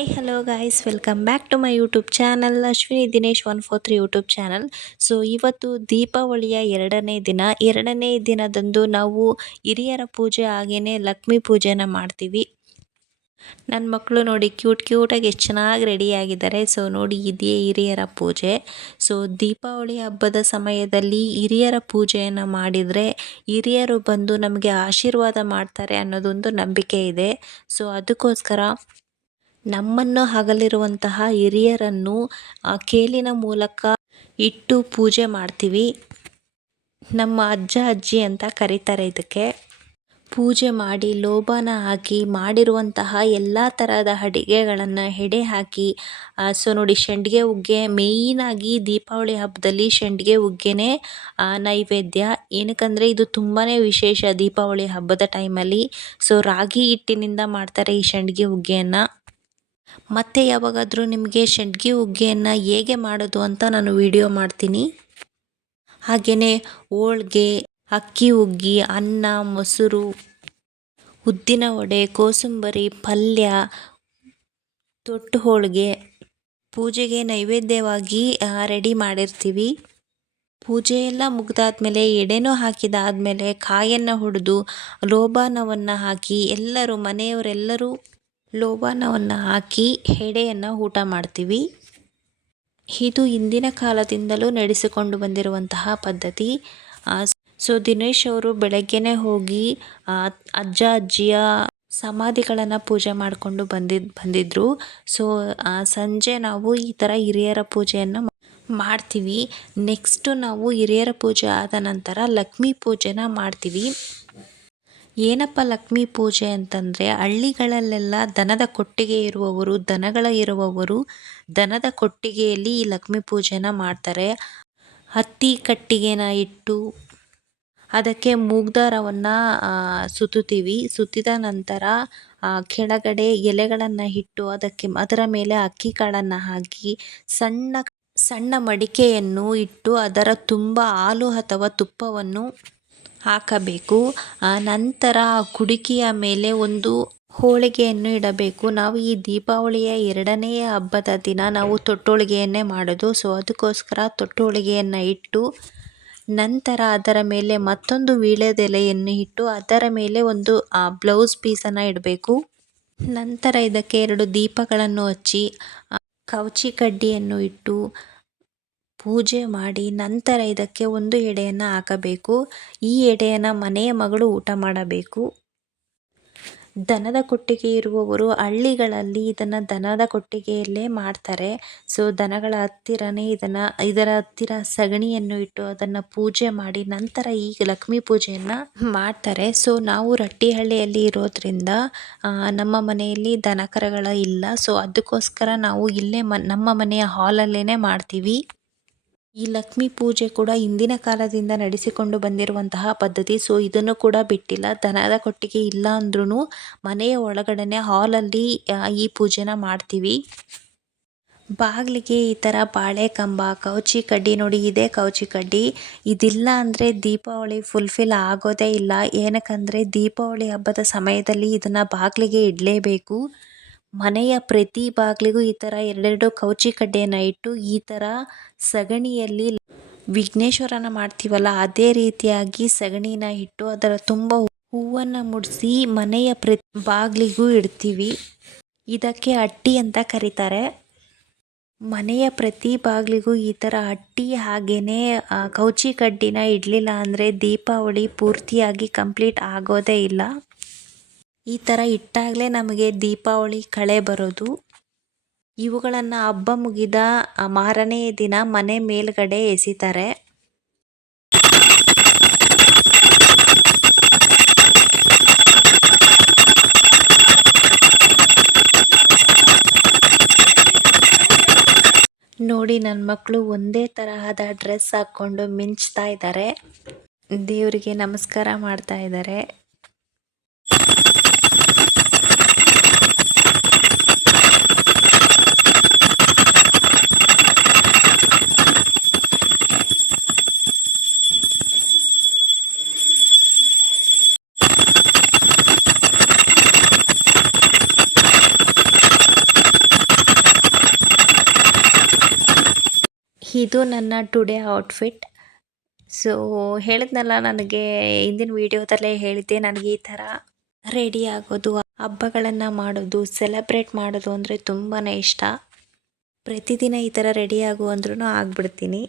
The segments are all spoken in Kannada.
Hi hello guys, welcome back to my YouTube channel Ashwini Dinesh 143 YouTube channel. So ಇವತ್ತು ದೀಪಾವಳಿಯ ಎರಡನೇ ದಿನದಂದು ನಾವು ಹಿರಿಯರ ಪೂಜೆ ಹಾಗೇನೆ ಲಕ್ಷ್ಮೀ ಪೂಜೆನ ಮಾಡ್ತೀವಿ. ನನ್ನ ಮಕ್ಕಳು ನೋಡಿ ಕ್ಯೂಟಾಗಿ ಎಷ್ಟು ಚೆನ್ನಾಗಿ ರೆಡಿಯಾಗಿದ್ದಾರೆ. ಸೊ ನೋಡಿ, ಇದೇ ಹಿರಿಯರ ಪೂಜೆ. ಸೊ ದೀಪಾವಳಿ ಹಬ್ಬದ ಸಮಯದಲ್ಲಿ ಹಿರಿಯರ ಪೂಜೆಯನ್ನು ಮಾಡಿದರೆ ಹಿರಿಯರು ಬಂದು ನಮಗೆ ಆಶೀರ್ವಾದ ಮಾಡ್ತಾರೆ ಅನ್ನೋದೊಂದು ನಂಬಿಕೆ ಇದೆ. ಸೊ ಅದಕ್ಕೋಸ್ಕರ ನಮ್ಮನ್ನು ಅಗಲಿರುವಂತಹ ಹಿರಿಯರನ್ನು ಕೇಲಿನ ಮೂಲಕ ಇಟ್ಟು ಪೂಜೆ ಮಾಡ್ತೀವಿ. ನಮ್ಮ ಅಜ್ಜ ಅಜ್ಜಿ ಅಂತ ಕರೀತಾರೆ ಇದಕ್ಕೆ. ಪೂಜೆ ಮಾಡಿ ಲೋಬಾನ ಹಾಕಿ ಮಾಡಿರುವಂತಹ ಎಲ್ಲ ಥರದ ಅಡಿಗೆಗಳನ್ನು ಎಡೆ ಹಾಕಿ, ಸೊ ನೋಡಿ, ಸಂಡಿಗೆ ಹುಗ್ಗೆ ಮೇಯ್ನಾಗಿ ದೀಪಾವಳಿ ಹಬ್ಬದಲ್ಲಿ ಸಂಡಿಗೆ ಹುಗ್ಗೆನೇ ನೈವೇದ್ಯ. ಏನಕ್ಕಂದರೆ ಇದು ತುಂಬಾ ವಿಶೇಷ ದೀಪಾವಳಿ ಹಬ್ಬದ ಟೈಮಲ್ಲಿ. ಸೊ ರಾಗಿ ಹಿಟ್ಟಿನಿಂದ ಮಾಡ್ತಾರೆ ಈ ಸಂಡಿಗೆ ಹುಗ್ಗೆಯನ್ನು. ಮತ್ತೆ ಯಾವಾಗಾದರೂ ನಿಮಗೆ ಸಂಡಿಗೆ ಹುಗ್ಗೆಯನ್ನು ಹೇಗೆ ಮಾಡೋದು ಅಂತ ನಾನು ವಿಡಿಯೋ ಮಾಡ್ತೀನಿ. ಹಾಗೆಯೇ ಹೋಳಿಗೆ, ಅಕ್ಕಿ ಹುಗ್ಗಿ, ಅನ್ನ, ಮೊಸರು, ಉದ್ದಿನ ವಡೆ, ಕೋಸಂಬರಿ, ಪಲ್ಯ, ತೊಟ್ಟು ಹೋಳಿಗೆ ಪೂಜೆಗೆ ನೈವೇದ್ಯವಾಗಿ ರೆಡಿ ಮಾಡಿರ್ತೀವಿ. ಪೂಜೆ ಎಲ್ಲ ಮುಗಿದಾದ್ಮೇಲೆ ಎಡೆನೂ ಹಾಕಿದಾದ್ಮೇಲೆ ಕಾಯನ್ನು ಹೊಡೆದು ಲೋಬಾನವನ್ನು ಹಾಕಿ ಎಲ್ಲರೂ ಮನೆಯವರೆಲ್ಲರೂ ಲೋಬಾನವನ್ನು ಹಾಕಿ ಎಡೆಯನ್ನು ಊಟ ಮಾಡ್ತೀವಿ. ಇದು ಹಿಂದಿನ ಕಾಲದಿಂದಲೂ ನಡೆಸಿಕೊಂಡು ಬಂದಿರುವಂತಹ ಪದ್ಧತಿ. ಸೊ ದಿನೇಶ್ ಅವರು ಬೆಳಗ್ಗೆನೇ ಹೋಗಿ ಅಜ್ಜ ಅಜ್ಜಿಯ ಸಮಾಧಿಗಳನ್ನು ಪೂಜೆ ಮಾಡಿಕೊಂಡು ಬಂದಿದ್ರು. ಸೊ ಸಂಜೆ ನಾವು ಈ ಥರ ಹಿರಿಯರ ಪೂಜೆಯನ್ನು ಮಾಡ್ತೀವಿ. ನೆಕ್ಸ್ಟು ನಾವು ಹಿರಿಯರ ಪೂಜೆ ಆದ ನಂತರ ಲಕ್ಷ್ಮೀ ಪೂಜೆನ ಮಾಡ್ತೀವಿ. ಏನಪ್ಪ ಲಕ್ಷ್ಮೀ ಪೂಜೆ ಅಂತಂದರೆ, ಹಳ್ಳಿಗಳಲ್ಲೆಲ್ಲ ದನದ ಕೊಟ್ಟಿಗೆ ಇರುವವರು ದನದ ಕೊಟ್ಟಿಗೆಯಲ್ಲಿ ಈ ಲಕ್ಷ್ಮೀ ಪೂಜೆನ ಮಾಡ್ತಾರೆ. ಹತ್ತಿ ಕಟ್ಟಿಗೆನ ಇಟ್ಟು ಅದಕ್ಕೆ ಮೂಗ್ದಾರವನ್ನು ಸುತ್ತುತ್ತೀವಿ. ಸುತ್ತಿದ ನಂತರ ಕೆಳಗಡೆ ಎಲೆಗಳನ್ನು ಇಟ್ಟು ಅದರ ಮೇಲೆ ಅಕ್ಕಿ ಕಾಳನ್ನು ಹಾಕಿ ಸಣ್ಣ ಮಡಿಕೆಯನ್ನು ಇಟ್ಟು ಅದರ ತುಂಬ ಹಾಲು ಅಥವಾ ತುಪ್ಪವನ್ನು ಹಾಕಬೇಕು. ನಂತರ ಕುಡಿಕೆಯ ಮೇಲೆ ಒಂದು ಹೋಳಿಗೆಯನ್ನು ಇಡಬೇಕು. ನಾವು ಈ ದೀಪಾವಳಿಯ ಎರಡನೆಯ ಹಬ್ಬದ ದಿನ ನಾವು ತೊಟ್ಟೋಳಿಗೆಯನ್ನೇ ಮಾಡೋದು. ಸೊ ಅದಕ್ಕೋಸ್ಕರ ತೊಟ್ಟೋಳಿಗೆಯನ್ನು ಇಟ್ಟು ನಂತರ ಅದರ ಮೇಲೆ ಮತ್ತೊಂದು ವೀಳ್ಯದೆಲೆಯನ್ನು ಇಟ್ಟು ಅದರ ಮೇಲೆ ಒಂದು ಬ್ಲೌಸ್ ಪೀಸನ್ನು ಇಡಬೇಕು. ನಂತರ ಇದಕ್ಕೆ 2 ದೀಪಗಳನ್ನು ಹಚ್ಚಿ ಕವಚಿ ಕಡ್ಡಿಯನ್ನು ಇಟ್ಟು ಪೂಜೆ ಮಾಡಿ ನಂತರ ಇದಕ್ಕೆ ಒಂದು ಎಡೆಯನ್ನು ಹಾಕಬೇಕು. ಈ ಎಡೆಯನ್ನು ಮನೆಯ ಮಗಳು ಊಟ ಮಾಡಬೇಕು. ದನದ ಕೊಟ್ಟಿಗೆ ಇರುವವರು ಹಳ್ಳಿಗಳಲ್ಲಿ ಇದನ್ನು ದನದ ಕೊಟ್ಟಿಗೆಯಲ್ಲೇ ಮಾಡ್ತಾರೆ. ಸೊ ದನಗಳ ಹತ್ತಿರನೇ ಇದರ ಹತ್ತಿರ ಸಗಣಿಯನ್ನು ಇಟ್ಟು ಅದನ್ನು ಪೂಜೆ ಮಾಡಿ ನಂತರ ಈ ಲಕ್ಷ್ಮೀ ಪೂಜೆಯನ್ನು ಮಾಡ್ತಾರೆ. ಸೊ ನಾವು ರಟ್ಟಿಹಳ್ಳಿಯಲ್ಲಿ ಇರೋದ್ರಿಂದ ನಮ್ಮ ಮನೆಯಲ್ಲಿ ದನಕರಗಳ ಇಲ್ಲ. ಸೊ ಅದಕ್ಕೋಸ್ಕರ ನಾವು ಇಲ್ಲೇ ನಮ್ಮ ಮನೆಯ ಹಾಲಲ್ಲೇ ಮಾಡ್ತೀವಿ. ಈ ಲಕ್ಷ್ಮೀ ಪೂಜೆ ಕೂಡ ಹಿಂದಿನ ಕಾಲದಿಂದ ನಡೆಸಿಕೊಂಡು ಬಂದಿರುವಂತಹ ಪದ್ಧತಿ. ಸೊ ಇದನ್ನು ಕೂಡ ಬಿಟ್ಟಿಲ್ಲ. ದನದ ಕೊಟ್ಟಿಗೆ ಇಲ್ಲ ಅಂದ್ರೂ ಮನೆಯ ಒಳಗಡೆ ಹಾಲಲ್ಲಿ ಈ ಪೂಜೆನ ಮಾಡ್ತೀವಿ. ಬಾಗಿಲಿಗೆ ಈ ಥರ ಬಾಳೆ ಕಂಬ, ಕವಚಿ ಕಡ್ಡಿ, ನೋಡಿ ಇದೇ ಕವಚಿ ಕಡ್ಡಿ. ಇದಿಲ್ಲ ಅಂದರೆ ದೀಪಾವಳಿ ಫುಲ್ಫಿಲ್ ಆಗೋದೇ ಇಲ್ಲ. ಏನಕ್ಕಂದರೆ ದೀಪಾವಳಿ ಹಬ್ಬದ ಸಮಯದಲ್ಲಿ ಇದನ್ನು ಬಾಗಿಲಿಗೆ ಇಡಲೇಬೇಕು. ಮನೆಯ ಪ್ರತಿ ಬಾಗಿಲಿಗೂ ಈ ಥರ 2 ಕವಚಿ ಕಡ್ಡಿಯನ್ನು ಇಟ್ಟು ಈ ಥರ ಸಗಣಿಯಲ್ಲಿ ವಿಘ್ನೇಶ್ವರನ ಮಾಡ್ತೀವಲ್ಲ ಅದೇ ರೀತಿಯಾಗಿ ಸಗಣಿನ ಇಟ್ಟು ಅದರ ತುಂಬ ಹೂವನ್ನು ಮುಡಿಸಿ ಮನೆಯ ಪ್ರತಿ ಬಾಗಿಲಿಗೂ ಇಡ್ತೀವಿ. ಇದಕ್ಕೆ ಅಟ್ಟಿ ಅಂತ ಕರೀತಾರೆ. ಮನೆಯ ಪ್ರತಿ ಬಾಗಿಲಿಗೂ ಈ ಥರ ಅಟ್ಟಿ ಹಾಗೇನೆ ಕವಚಿ ಕಡ್ಡಿನ ಇಡಲಿಲ್ಲ ಅಂದರೆ ದೀಪಾವಳಿ ಪೂರ್ತಿಯಾಗಿ ಕಂಪ್ಲೀಟ್ ಆಗೋದೇ ಇಲ್ಲ. ಈ ಥರ ಇಟ್ಟಾಗಲೇ ನಮಗೆ ದೀಪಾವಳಿ ಕಳೆ ಬರೋದು. ಇವುಗಳನ್ನು ಹಬ್ಬ ಮುಗಿದ ಮಾರನೆಯ ದಿನ ಮನೆ ಮೇಲ್ಗಡೆ ಎಸಿತಾರೆ. ನೋಡಿ, ನನ್ನ ಮಕ್ಕಳು ಒಂದೇ ತರಹದ ಡ್ರೆಸ್ ಹಾಕ್ಕೊಂಡು ಮಿಂಚ್ತಾ ಇದ್ದಾರೆ. ದೇವರಿಗೆ ನಮಸ್ಕಾರ ಮಾಡ್ತಾ ಇದ್ದಾರೆ. ಇದು ನನ್ನ ಟುಡೇ ಔಟ್ಫಿಟ್. ಸೊ ಹೇಳಿದ್ನಲ್ಲ, ನನಗೆ ಹಿಂದಿನ ವಿಡಿಯೋದಲ್ಲೇ ಹೇಳಿದ್ದೆ, ನನಗೆ ಈ ಥರ ರೆಡಿ ಆಗೋದು, ಹಬ್ಬಗಳನ್ನು ಮಾಡೋದು, ಸೆಲೆಬ್ರೇಟ್ ಮಾಡೋದು ಅಂದರೆ ತುಂಬಾ ಇಷ್ಟ. ಪ್ರತಿದಿನ ಈ ಥರ ರೆಡಿ ಆಗು ಅಂದ್ರೂ ಆಗ್ಬಿಡ್ತೀನಿ.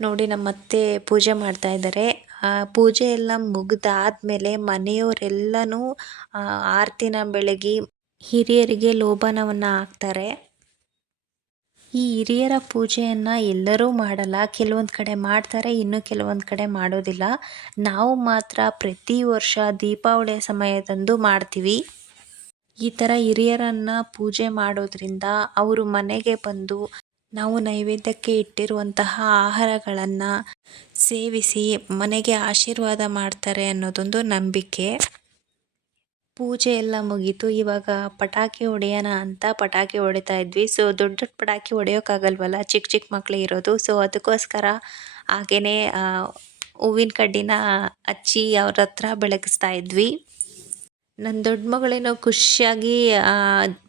ನೋಡಿ, ನಮ್ಮ ಅತ್ತೆ ಪೂಜೆ ಮಾಡ್ತಾ ಇದ್ದಾರೆ. ಪೂಜೆ ಎಲ್ಲ ಮುಗಿದಾದ್ಮೇಲೆ ಮನೆಯವರೆಲ್ಲನೂ ಆರತಿನ ಬೆಳಗಿ ಹಿರಿಯರಿಗೆ ಲೋಬಾನವನ್ನು ಹಾಕ್ತಾರೆ. ಈ ಹಿರಿಯರ ಪೂಜೆಯನ್ನು ಎಲ್ಲರೂ ಮಾಡಲ್ಲ, ಕೆಲವೊಂದು ಕಡೆ ಮಾಡ್ತಾರೆ, ಇನ್ನು ಕೆಲವೊಂದು ಕಡೆ ಮಾಡೋದಿಲ್ಲ. ನಾವು ಮಾತ್ರ ಪ್ರತಿ ವರ್ಷ ದೀಪಾವಳಿಯ ಸಮಯದಂದು ಮಾಡ್ತೀವಿ. ಈ ಥರ ಹಿರಿಯರನ್ನು ಪೂಜೆ ಮಾಡೋದ್ರಿಂದ ಅವರು ಮನೆಗೆ ಬಂದು ನಾವು ನೈವೇದ್ಯಕ್ಕೆ ಇಟ್ಟಿರುವಂತಹ ಆಹಾರಗಳನ್ನು ಸೇವಿಸಿ ಮನೆಗೆ ಆಶೀರ್ವಾದ ಮಾಡ್ತಾರೆ ಅನ್ನೋದೊಂದು ನಂಬಿಕೆ. ಪೂಜೆ ಎಲ್ಲ ಮುಗೀತು. ಇವಾಗ ಪಟಾಕಿ ಹೊಡೆಯೋಣ ಅಂತ ಪಟಾಕಿ ಹೊಡಿತಾ ಇದ್ವಿ. ಸೊ ದೊಡ್ಡ ದೊಡ್ಡ ಪಟಾಕಿ ಹೊಡೆಯೋಕ್ಕಾಗಲ್ವಲ್ಲ, ಚಿಕ್ಕ ಚಿಕ್ಕ ಮಕ್ಕಳೇ ಇರೋದು. ಸೊ ಅದಕ್ಕೋಸ್ಕರ ಹಾಗೇ ಹೂವಿನ ಕಡ್ಡಿನ ಹಚ್ಚಿ ಅವ್ರ ಹತ್ರ ಬೆಳಗಿಸ್ತಾ ಇದ್ವಿ. ನನ್ನ ದೊಡ್ಡ ಮಗಳೇನೋ ಖುಷಿಯಾಗಿ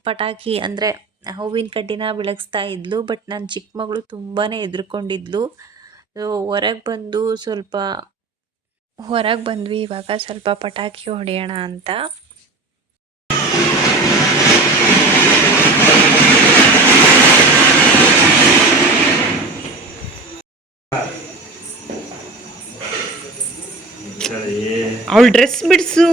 ಪಟಾಕಿ ಅಂದರೆ ಹೂವಿನ ಕಡ್ಡಿನ ಬೆಳಗಿಸ್ತಾ ಇದ್ಲು. ಬಟ್ ನನ್ನ ಚಿಕ್ಕ ಮಗಳು ತುಂಬಾ ಹೆದರ್ಕೊಂಡಿದ್ಲು. ಹೊರಗೆ ಬಂದ್ವಿ ಇವಾಗ ಸ್ವಲ್ಪ ಪಟಾಕಿ ಹೊಡೆಯೋಣ ಅಂತ. ಅವಳ ಡ್ರೆಸ್ ಬಿಡಿಸು.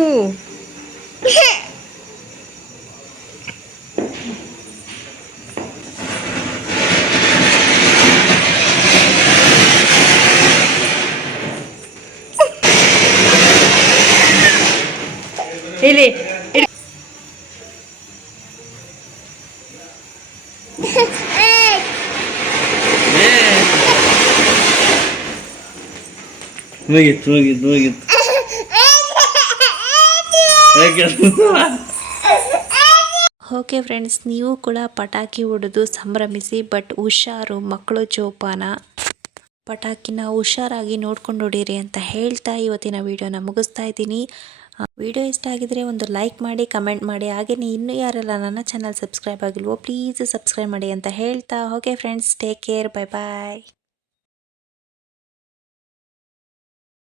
ಇಲ್ಲಿ ಮುಗಿತ್ತು ಓಕೆ ಫ್ರೆಂಡ್ಸ್, ನೀವು ಕೂಡ ಪಟಾಕಿ ಹೊಡೆದು ಸಂಭ್ರಮಿಸಿ. ಬಟ್ ಹುಷಾರು, ಮಕ್ಕಳು ಜೋಪಾನ. ಪಟಾಕಿನ ಹುಷಾರಾಗಿ ನೋಡ್ಕೊಂಡು ಹೊಡೀರಿ ಅಂತ ಹೇಳ್ತಾ ಇವತ್ತಿನ ವಿಡಿಯೋನ ಮುಗಿಸ್ತಾ ಇದ್ದೀನಿ. ವಿಡಿಯೋ ಇಷ್ಟ ಆಗಿದ್ರೆ ಒಂದು ಲೈಕ್ ಮಾಡಿ, ಕಮೆಂಟ್ ಮಾಡಿ. ಹಾಗೆಯೇ ಇನ್ನೂ ಯಾರೆಲ್ಲ ನನ್ನ ಚಾನಲ್ ಸಬ್ಸ್ಕ್ರೈಬ್ ಆಗಿಲ್ವೋ ಪ್ಲೀಸ್ ಸಬ್ಸ್ಕ್ರೈಬ್ ಮಾಡಿ ಅಂತ ಹೇಳ್ತಾ, okay friends, take care, bye ಬಾಯ್.